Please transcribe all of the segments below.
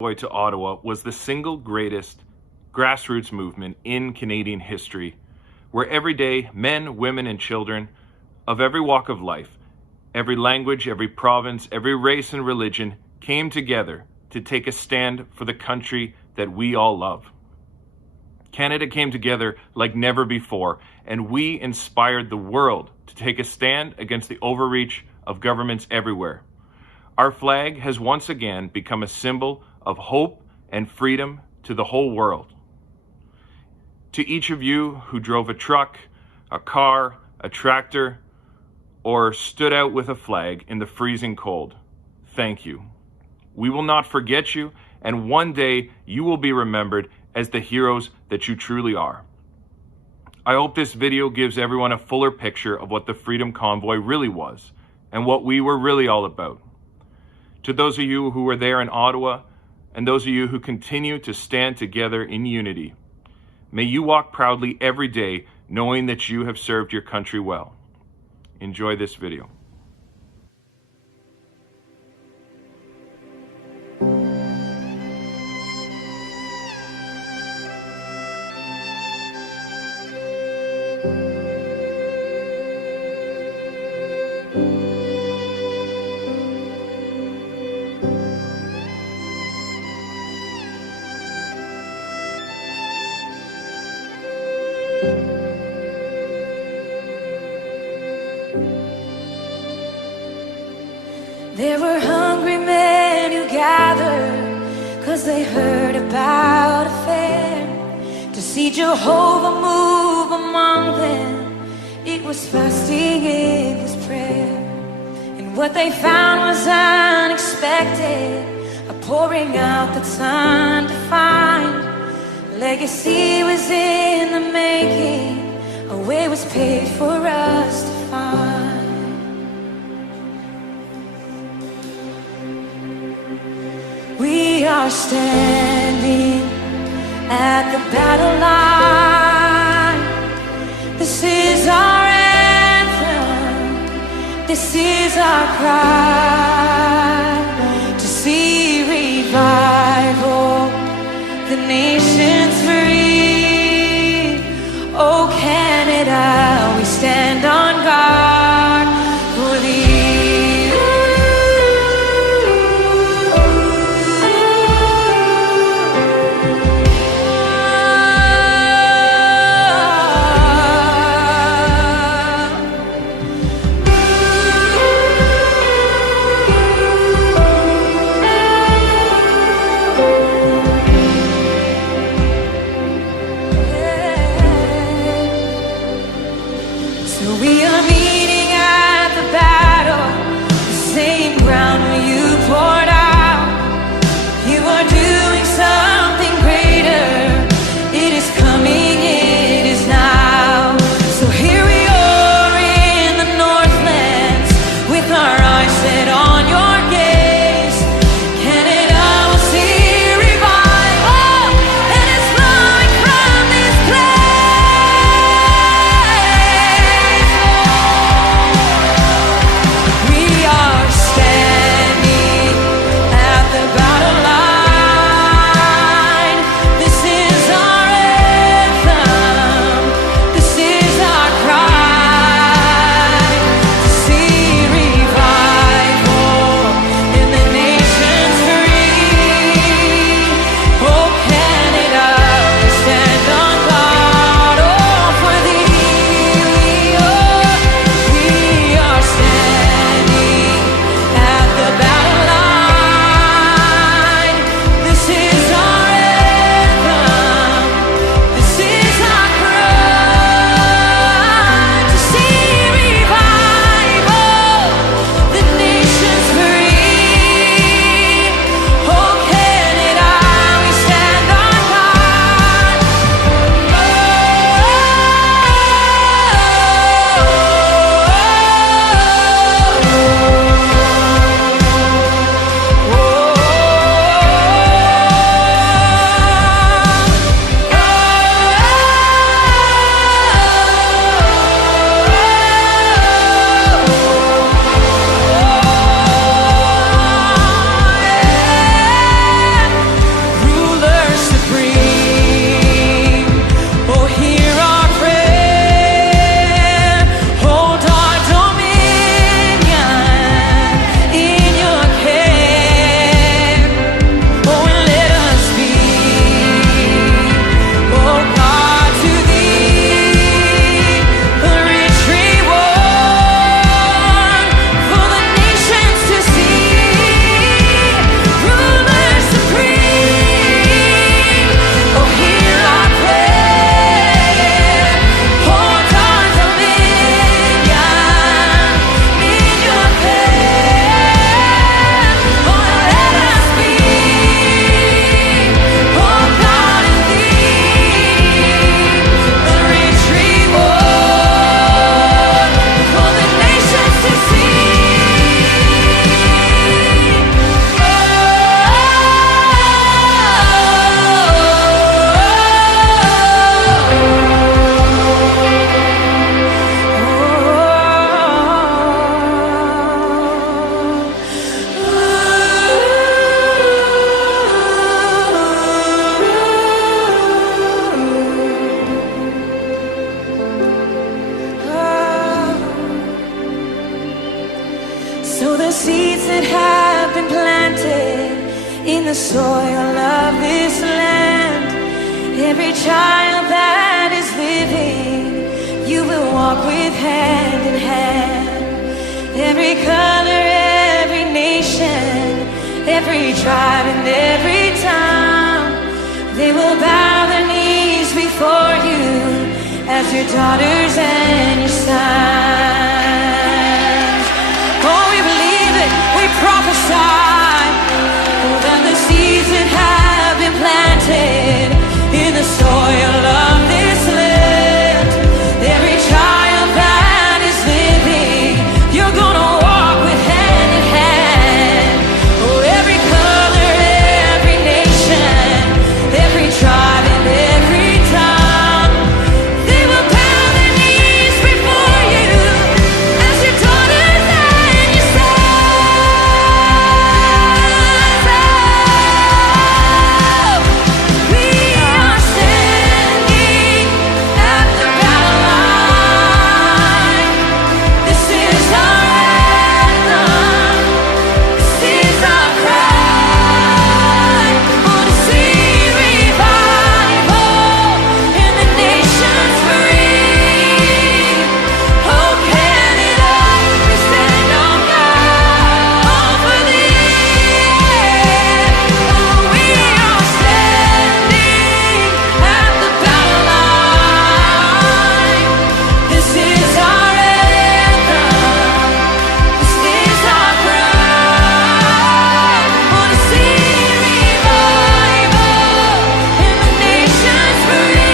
Convoy to Ottawa was the single greatest grassroots movement in Canadian history, where every day men, women, and children of every walk of life, every language, every province, every race and religion came together to take a stand for the country that we all love. Canada came together like never before, and we inspired the world to take a stand against the overreach of governments everywhere. Our flag has once again become a symbol of hope and freedom to the whole world. To each of you who drove a truck, a car, a tractor, or stood out with a flag in the freezing cold, thank you. We will not forget you, and one day you will be remembered as the heroes that you truly are. I hope this video gives everyone a fuller picture of what the Freedom Convoy really was and what we were really all about. To those of you who were there in Ottawa, and those of you who continue to stand together in unity, may you walk proudly every day knowing that you have served your country well. Enjoy this video. There were hungry men who gathered, 'cause they heard about a fair. To see Jehovah move among them, it was fasting, it was prayer. And what they found was unexpected, a pouring out that's undefined. Legacy was in the making, a way was paved for us to find. We are standing at the battle line. This is our anthem, this is our cry. To see revival, the nation's free. Oh Canada, we stand on guard for thee. the soil of this land. Every child that is living, you will walk with hand in hand. Every color, every nation, every tribe and every tongue, they will bow their knees before you as your daughters and your sons. Oh, we believe it, we prophesy. Oh, that the seeds that have been planted in the soil of this land, every child that is living, you're gonna walk with hand in hand. Oh, every color, every nation, every tribe and every tongue, they will bow their knees before you as your daughters and your sons. Oh, we are standing at the battle line. This is our anthem. This is our cry. Want to see revival in the nations free. Oh, Canada, we stand on guard for thee. Oh, we are standing at the battle line. This is our anthem. This is our cry. Want to see revival in the nations free.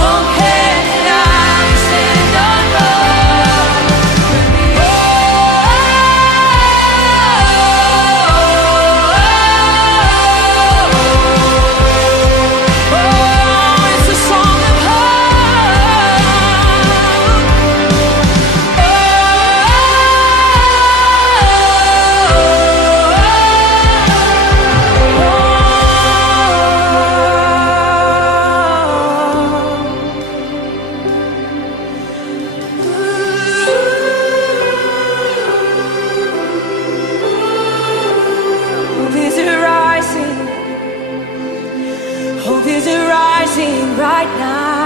Oh, Canada, we stand on guard for thee. Oh, it's a song of hope is rising. Hope is rising right now.